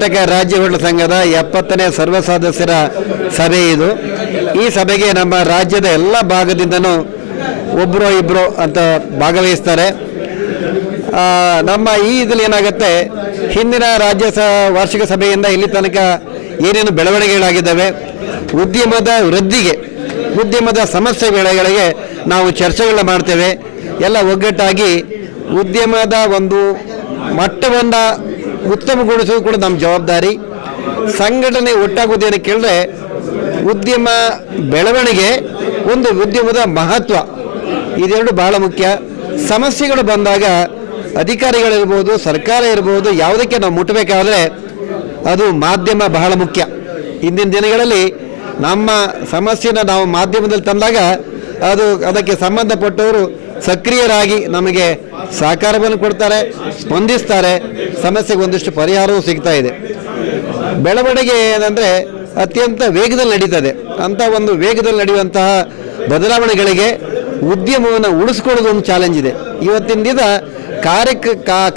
ಕರ್ನಾಟಕ ರಾಜ್ಯ ಹೋಟೆಲ್ ಸಂಘದ 70ನೇ ಸರ್ವ ಸದಸ್ಯರ ಸಭೆ ಇದು. ಈ ಸಭೆಗೆ ನಮ್ಮ ರಾಜ್ಯದ ಎಲ್ಲ ಭಾಗದಿಂದನೂ ಒಬ್ಬರು ಇಬ್ಬರು ಅಂತ ಭಾಗವಹಿಸ್ತಾರೆ. ನಮ್ಮ ಈ ಇದರಲ್ಲಿ ಏನಾಗುತ್ತೆ, ಹಿಂದಿನ ರಾಜ್ಯ ವಾರ್ಷಿಕ ಸಭೆಯಿಂದ ಇಲ್ಲಿ ತನಕ ಏನೇನು ಬೆಳವಣಿಗೆಗಳಾಗಿದ್ದಾವೆ, ಉದ್ಯಮದ ವೃದ್ಧಿಗೆ, ಉದ್ಯಮದ ಸಮಸ್ಯೆಗಳಿಗೆ ನಾವು ಚರ್ಚೆಗಳನ್ನ ಮಾಡ್ತೇವೆ. ಎಲ್ಲ ಒಗ್ಗಟ್ಟಾಗಿ ಉದ್ಯಮದ ಒಂದು ಮಟ್ಟವನ್ನು ಉತ್ತಮಗೊಳಿಸೋದು ಕೂಡ ನಮ್ಮ ಜವಾಬ್ದಾರಿ. ಸಂಘಟನೆ ಒಟ್ಟಾಗುವುದೇನು ಕೇಳಿದ್ರೆ, ಉದ್ಯಮ ಬೆಳವಣಿಗೆ, ಒಂದು ಉದ್ಯಮದ ಮಹತ್ವ, ಇದೆರಡು ಬಹಳ ಮುಖ್ಯ. ಸಮಸ್ಯೆಗಳು ಬಂದಾಗ ಅಧಿಕಾರಿಗಳಿರ್ಬೋದು, ಸರ್ಕಾರ ಇರ್ಬೋದು, ಯಾವುದಕ್ಕೆ ನಾವು ಮುಟ್ಟಬೇಕಾದ್ರೆ ಅದು ಮಾಧ್ಯಮ ಬಹಳ ಮುಖ್ಯ. ಇಂದಿನ ದಿನಗಳಲ್ಲಿ ನಮ್ಮ ಸಮಸ್ಯೆನ ನಾವು ಮಾಧ್ಯಮದಲ್ಲಿ ತಂದಾಗ ಅದಕ್ಕೆ ಸಂಬಂಧಪಟ್ಟವರು ಸಕ್ರಿಯರಾಗಿ ನಮಗೆ ಸಹಕಾರವನ್ನು ಕೊಡ್ತಾರೆ, ಸ್ಪಂದಿಸ್ತಾರೆ, ಸಮಸ್ಯೆಗೆ ಒಂದಿಷ್ಟು ಪರಿಹಾರವೂ ಸಿಗ್ತಾ ಇದೆ. ಬೆಳವಣಿಗೆ ಏನಂದರೆ ಅತ್ಯಂತ ವೇಗದಲ್ಲಿ ನಡೀತದೆ. ಅಂಥ ಒಂದು ವೇಗದಲ್ಲಿ ನಡೆಯುವಂತಹ ಬದಲಾವಣೆಗಳಿಗೆ ಉದ್ಯಮವನ್ನು ಉಳಿಸ್ಕೊಳ್ಳೋದು ಒಂದು ಚಾಲೆಂಜ್ ಇದೆ. ಇವತ್ತಿನ ದಿನ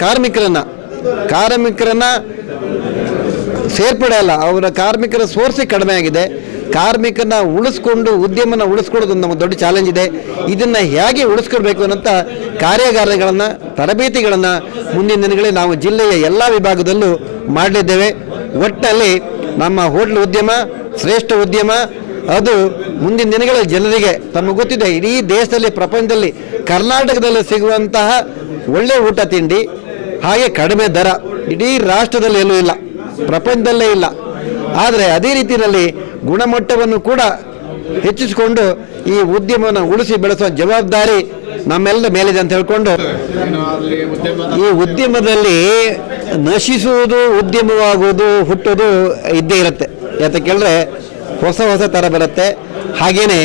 ಕಾರ್ಮಿಕರನ್ನ ಸೇರ್ಪಡೆ ಅಲ್ಲ, ಅವರ ಕಾರ್ಮಿಕರ ಸೋರ್ಸೇ ಕಡಿಮೆ ಆಗಿದೆ. ಕಾರ್ಮಿಕರನ್ನ ಉಳಿಸ್ಕೊಂಡು ಉದ್ಯಮನ ಉಳಿಸ್ಕೊಳ್ಳೋದು ನಮ್ಮ ದೊಡ್ಡ ಚಾಲೆಂಜ್ ಇದೆ. ಇದನ್ನು ಹೇಗೆ ಉಳಿಸ್ಕೊಳ್ಬೇಕು ಅನ್ನೋಂಥ ಕಾರ್ಯಾಗಾರಗಳನ್ನು, ತರಬೇತಿಗಳನ್ನು ಮುಂದಿನ ದಿನಗಳಲ್ಲಿ ನಾವು ಜಿಲ್ಲೆಯ ಎಲ್ಲ ವಿಭಾಗದಲ್ಲೂ ಮಾಡಲಿದ್ದೇವೆ. ಒಟ್ಟಿನಲ್ಲಿ ನಮ್ಮ ಹೋಟ್ಲ್ ಉದ್ಯಮ ಶ್ರೇಷ್ಠ ಉದ್ಯಮ. ಅದು ಮುಂದಿನ ದಿನಗಳಲ್ಲಿ ಜನರಿಗೆ ತಮಗೆ ಗೊತ್ತಿದೆ, ಇಡೀ ದೇಶದಲ್ಲಿ, ಪ್ರಪಂಚದಲ್ಲಿ, ಕರ್ನಾಟಕದಲ್ಲಿ ಸಿಗುವಂತಹ ಒಳ್ಳೆಯ ಊಟ ತಿಂಡಿ, ಹಾಗೆ ಕಡಿಮೆ ದರ ಇಡೀ ರಾಷ್ಟ್ರದಲ್ಲಿ ಎಲ್ಲೂ ಇಲ್ಲ, ಪ್ರಪಂಚದಲ್ಲೇ ಇಲ್ಲ. ಆದರೆ ಅದೇ ರೀತಿಯಲ್ಲಿ ಗುಣಮಟ್ಟವನ್ನು ಕೂಡ ಹೆಚ್ಚಿಸಿಕೊಂಡು ಈ ಉದ್ಯಮವನ್ನು ಉಳಿಸಿ ಬೆಳೆಸುವ ಜವಾಬ್ದಾರಿ ನಮ್ಮೆಲ್ಲ ಮೇಲಿದೆ ಅಂತ ಹೇಳ್ಕೊಂಡು, ಈ ಉದ್ಯಮದಲ್ಲಿ ನಶಿಸುವುದು, ಉದ್ಯಮವಾಗುವುದು, ಹುಟ್ಟೋದು ಇದ್ದೇ ಇರುತ್ತೆ. ಯಾಕೆ ಕೇಳಿದ್ರೆ ಹೊಸ ಹೊಸ ಥರ ಬರುತ್ತೆ. ಹಾಗೆಯೇ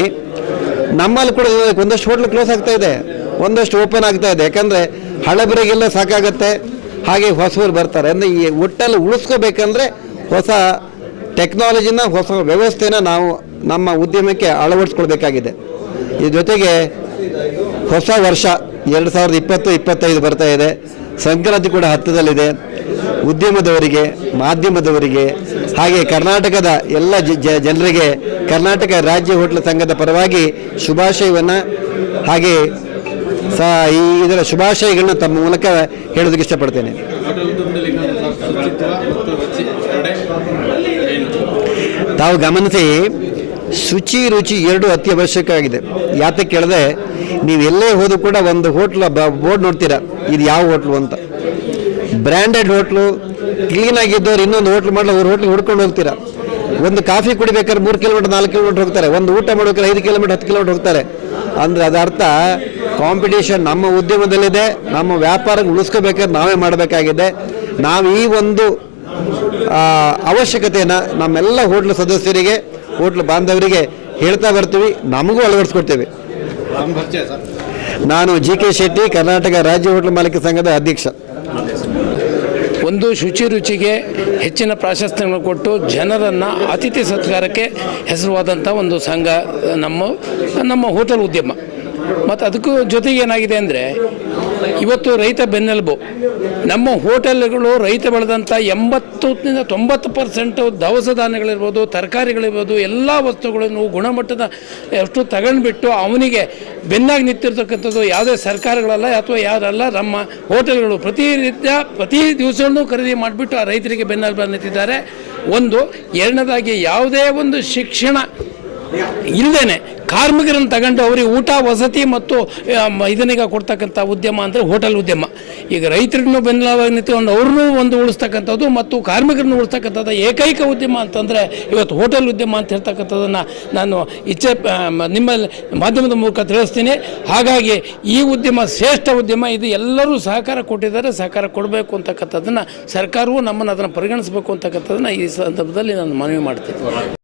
ನಮ್ಮಲ್ಲಿ ಕೂಡ ಒಂದಷ್ಟು ಹೋಟ್ಲು ಕ್ಲೋಸ್ ಆಗ್ತಾ ಇದೆ, ಒಂದಷ್ಟು ಓಪನ್ ಆಗ್ತಾ ಇದೆ. ಯಾಕಂದರೆ ಹಳಬರಿಗೆಲ್ಲ ಸಾಕಾಗತ್ತೆ, ಹಾಗೆ ಹೊಸಬರು ಬರ್ತಾರೆ. ಅಂದರೆ ಈ ಒಟ್ಟಲ್ಲಿ ಉಳಿಸ್ಕೋಬೇಕಂದ್ರೆ ಹೊಸ ಟೆಕ್ನಾಲಜಿನ, ಹೊಸ ವ್ಯವಸ್ಥೆನ ನಾವು ನಮ್ಮ ಉದ್ಯಮಕ್ಕೆ ಅಳವಡಿಸ್ಕೊಳ್ಬೇಕಾಗಿದೆ. ಈ ಜೊತೆಗೆ ಹೊಸ ವರ್ಷ 2020-25 ಬರ್ತಾ ಇದೆ. ಸಂಕ್ರಾಂತಿ ಕೂಡ ಹತ್ತಿರದಲ್ಲಿದೆ. ಉದ್ಯಮದವರಿಗೆ, ಮಾಧ್ಯಮದವರಿಗೆ, ಹಾಗೆ ಕರ್ನಾಟಕದ ಎಲ್ಲ ಜನರಿಗೆ ಕರ್ನಾಟಕ ರಾಜ್ಯ ಹೋಟ್ಲ್ ಸಂಘದ ಪರವಾಗಿ ಶುಭಾಶಯವನ್ನು, ಹಾಗೆ ಇದರ ಶುಭಾಶಯಗಳನ್ನ ತಮ್ಮ ಮೂಲಕ ಹೇಳೋದಕ್ಕೆ ಇಷ್ಟಪಡ್ತೇನೆ. ತಾವು ಗಮನಿಸಿ, ಶುಚಿ ರುಚಿ ಎರಡು ಅತ್ಯವಶ್ಯಕ ಆಗಿದೆ. ಯಾತಕ್ಕೆ ಕೇಳಿದ್ರೆ, ನೀವು ಎಲ್ಲೇ ಹೋದರೂ ಕೂಡ ಒಂದು ಹೋಟ್ಲ ಬೋರ್ಡ್ ನೋಡ್ತೀರಾ, ಇದು ಯಾವ ಹೋಟ್ಲು ಅಂತ. ಬ್ರ್ಯಾಂಡೆಡ್ ಹೋಟ್ಲು, ಕ್ಲೀನಾಗಿದ್ದವ್ರು ಇನ್ನೊಂದು ಹೋಟ್ಲು ಮಾಡಲು ಅವ್ರ ಹೋಟ್ಲಿಗೆ ಹುಡ್ಕೊಂಡು ಹೋಗ್ತೀರಾ. ಒಂದು ಕಾಫಿ ಕುಡಿಬೇಕಾದ್ರೆ 3 ಕಿಲೋಮೀಟರ್ 4 ಕಿಲೋಮೀಟರ್ ಹೋಗ್ತಾರೆ, ಒಂದು ಊಟ ಮಾಡ್ಬೇಕಾದ್ರೆ 5 ಕಿಲೋಮೀಟರ್ 10 ಕಿಲೋಮೀಟರ್ ಹೋಗ್ತಾರೆ. ಅಂದರೆ ಅದರ್ಥ ಕಾಂಪಿಟೇಷನ್ ನಮ್ಮ ಉದ್ಯಮದಲ್ಲಿದೆ. ನಮ್ಮ ವ್ಯಾಪಾರ ಉಳಿಸ್ಕೋಬೇಕಾದ್ರೆ ನಾವೇ ಮಾಡಬೇಕಾಗಿದೆ. ನಾವು ಈ ಒಂದು ಅವಶ್ಯಕತೆಯನ್ನು ನಮ್ಮೆಲ್ಲ ಹೋಟ್ಲು ಸದಸ್ಯರಿಗೆ, ಹೋಟ್ಲು ಬಾಂಧವರಿಗೆ ಹೇಳ್ತಾ ಬರ್ತೀವಿ, ನಮಗೂ ಅಳವಡಿಸ್ಕೊಡ್ತೇವೆ. ನಾನು GK ಶೆಟ್ಟಿ, ಕರ್ನಾಟಕ ರಾಜ್ಯ ಹೋಟ್ಲು ಮಾಲೀಕ ಸಂಘದ ಅಧ್ಯಕ್ಷ. ಒಂದು ಶುಚಿ ರುಚಿಗೆ ಹೆಚ್ಚಿನ ಪ್ರಾಶಸ್ತ್ಯವನ್ನು ಕೊಟ್ಟು ಜನರನ್ನು ಅತಿಥಿ ಸತ್ಕಾರಕ್ಕೆ ಹೆಸರುವಾದಂಥ ಒಂದು ಸಂಘ ನಮ್ಮ ಹೋಟೆಲ್ ಉದ್ಯಮ. ಮತ್ತು ಅದಕ್ಕೂ ಜೊತೆಗೆ ಏನಾಗಿದೆ ಅಂದರೆ, ಇವತ್ತು ರೈತ ಬೆನ್ನೆಲುಬು. ನಮ್ಮ ಹೋಟೆಲ್ಗಳು ರೈತ ಬೆಳೆದಂಥ 80-90% ದವಸ ಧಾನ್ಯಗಳಿರ್ಬೋದು, ತರಕಾರಿಗಳಿರ್ಬೋದು, ಎಲ್ಲ ವಸ್ತುಗಳನ್ನು ಗುಣಮಟ್ಟದ ಎಷ್ಟು ತಗೊಂಡ್ಬಿಟ್ಟು ಅವನಿಗೆ ಬೆನ್ನಾಗಿ ನಿಂತಿರ್ತಕ್ಕಂಥದ್ದು ಯಾವುದೇ ಸರ್ಕಾರಗಳಲ್ಲ ಅಥವಾ ಯಾರಲ್ಲ, ನಮ್ಮ ಹೋಟೆಲ್ಗಳು ಪ್ರತಿ ದಿವಸವೂ ಖರೀದಿ ಮಾಡಿಬಿಟ್ಟು ಆ ರೈತರಿಗೆ ಬೆನ್ನೆಲುಬು ನಿಂತಿದ್ದಾರೆ. ಒಂದು ಎರಡನೇದಾಗಿ ಯಾವುದೇ ಒಂದು ಶಿಕ್ಷಣ ಇಲ್ಲದೇನೆ ಕಾರ್ಮಿಕರನ್ನು ತಗೊಂಡು ಅವರಿಗೆ ಊಟ, ವಸತಿ ಮತ್ತು ಇದನ್ನೀಗ ಕೊಡ್ತಕ್ಕಂಥ ಉದ್ಯಮ ಅಂದರೆ ಹೋಟೆಲ್ ಉದ್ಯಮ. ಈಗ ರೈತರನ್ನು ಬೆನ್ನೆಲುಬಾಗಿ ನಿಂತ್ಕೊಂಡು ಅವ್ರನ್ನೂ ಒಂದು ಉಳಿಸ್ತಕ್ಕಂಥದ್ದು ಮತ್ತು ಕಾರ್ಮಿಕರನ್ನು ಉಳಿಸ್ತಕ್ಕಂಥದ್ದು ಏಕೈಕ ಉದ್ಯಮ ಅಂತಂದರೆ ಇವತ್ತು ಹೋಟೆಲ್ ಉದ್ಯಮ ಅಂತ ಹೇಳ್ತಕ್ಕಂಥದ್ದನ್ನು ನಾನು ನಿಮ್ಮ ಮಾಧ್ಯಮದ ಮೂಲಕ ತಿಳಿಸ್ತೀನಿ. ಹಾಗಾಗಿ ಈ ಉದ್ಯಮ ಶ್ರೇಷ್ಠ ಉದ್ಯಮ. ಇದು ಎಲ್ಲರೂ ಸಹಕಾರ ಕೊಟ್ಟಿದ್ದಾರೆ, ಸಹಕಾರ ಕೊಡಬೇಕು ಅಂತಕ್ಕಂಥದ್ದನ್ನು ಸರ್ಕಾರವು ನಮ್ಮನ್ನು ಅದನ್ನು ಪರಿಗಣಿಸಬೇಕು ಅಂತಕ್ಕಂಥದ್ದನ್ನು ಈ ಸಂದರ್ಭದಲ್ಲಿ ನಾನು ಮನವಿ ಮಾಡ್ತೀನಿ.